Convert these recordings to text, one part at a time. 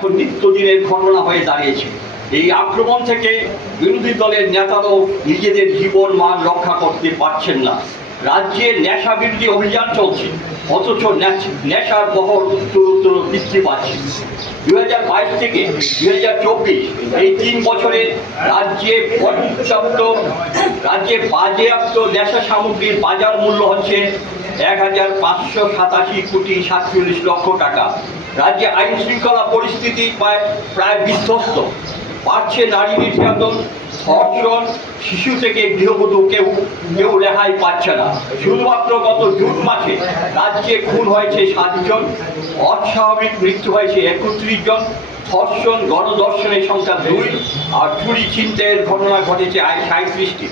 এখন নিত্যদিনের ঘটনা হয়ে দাঁড়িয়েছে। এই আক্রমণ থেকে বিরোধী দলের নেতারাও নিজেদের জীবন মান রক্ষা করতে পারছেন না। রাজ্যে নেশা বিরোধী অভিযান চলছে, অথচ নেশার বহর বৃদ্ধি পাচ্ছে। 2022 থেকে 2024 এই 3 বছরে রাজ্যে বাজেয়াপ্ত নেশা সামগ্রীর বাজার মূল্য হচ্ছে 1587 কোটি 47 লক্ষ টাকা। রাজ্যে আইন শৃঙ্খলা পরিস্থিতি প্রায় বিধ্বস্ত। বাড়ছে নারী নির্যাতন, ধর্ষণ, শিশু থেকে গৃহবধূ কেউ রেহাই পাচ্ছে না। শুধুমাত্র গত জুন মাসে রাজ্যে খুন হয়েছে 7 জন, অস্বাভাবিক মৃত্যু হয়েছে 31 জন, ধর্ষণ গণধর্ষণের সংখ্যা 2 আর চুরি ছিনতাইয়ের ঘটনা ঘটেছে 37টি।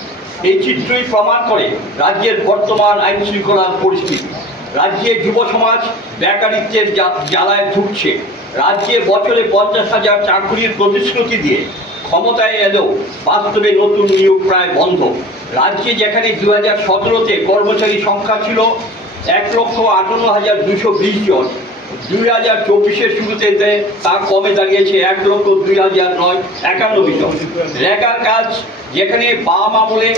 এই চিত্রই প্রমাণ করে রাজ্যের বর্তমান আইন শৃঙ্খলার পরিস্থিতি। রাজ্যে যুব সমাজ বেকারিত্বের জ্বালায় ধুঁকছে। রাজ্যে বছরে 50,000 চাকরির প্রতিশ্রুতি দিয়ে ক্ষমতায় এলেও বাস্তবে নতুন নিয়োগ প্রায় বন্ধ। রাজ্যে যেখানে 2017-তে কর্মচারী সংখ্যা ছিল 1,58,220 জন, 2024-এর শুরুতে তা কমে দাঁড়িয়েছে 1,02,991 জন। রেগার কাজ যেখানে বাম আমলে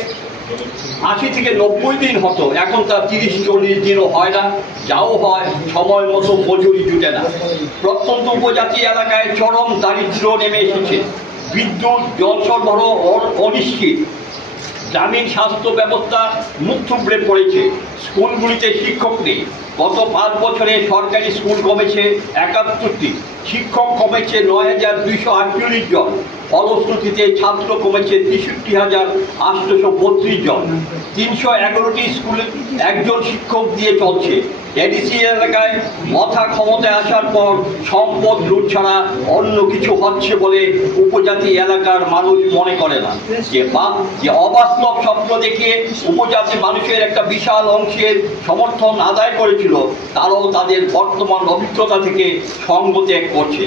80 থেকে 90 দিন হতো, এখন তা 30-40 দিনও হয় না। যাও হয়, সময় মতো মজুরি জুটে না। প্রত্যন্ত উপজাতি এলাকায় চরম দারিদ্র্য নেমে এসেছে। বিদ্যুৎ, জল সরবরাহ অনিশ্চিত। গ্রামীণ স্বাস্থ্য ব্যবস্থা মুখ থুবড়ে পড়েছে। স্কুলগুলিতে শিক্ষক নেই। গত 5 বছরে সরকারি স্কুল কমেছে 71টি, শিক্ষক কমেছে 9,248 জন, ফলশ্রুতিতে ছাত্র কমেছে 63,832 জন। 311টি স্কুলে একজন শিক্ষক দিয়ে চলছে। এডিসি এলাকায় মথা ক্ষমতায় আসার পর সম্পদ লুট ছাড়া অন্য কিছু হচ্ছে বলে উপজাতি এলাকার মানুষ মনে করে না। যে অবাস্তব স্বপ্ন দেখিয়ে উপজাতি মানুষের একটা বিশাল অংশের সমর্থন আদায় করেছিল, তারাও তাদের বর্তমান অভিজ্ঞতা থেকে সঙ্গ ত্যাগ করছে।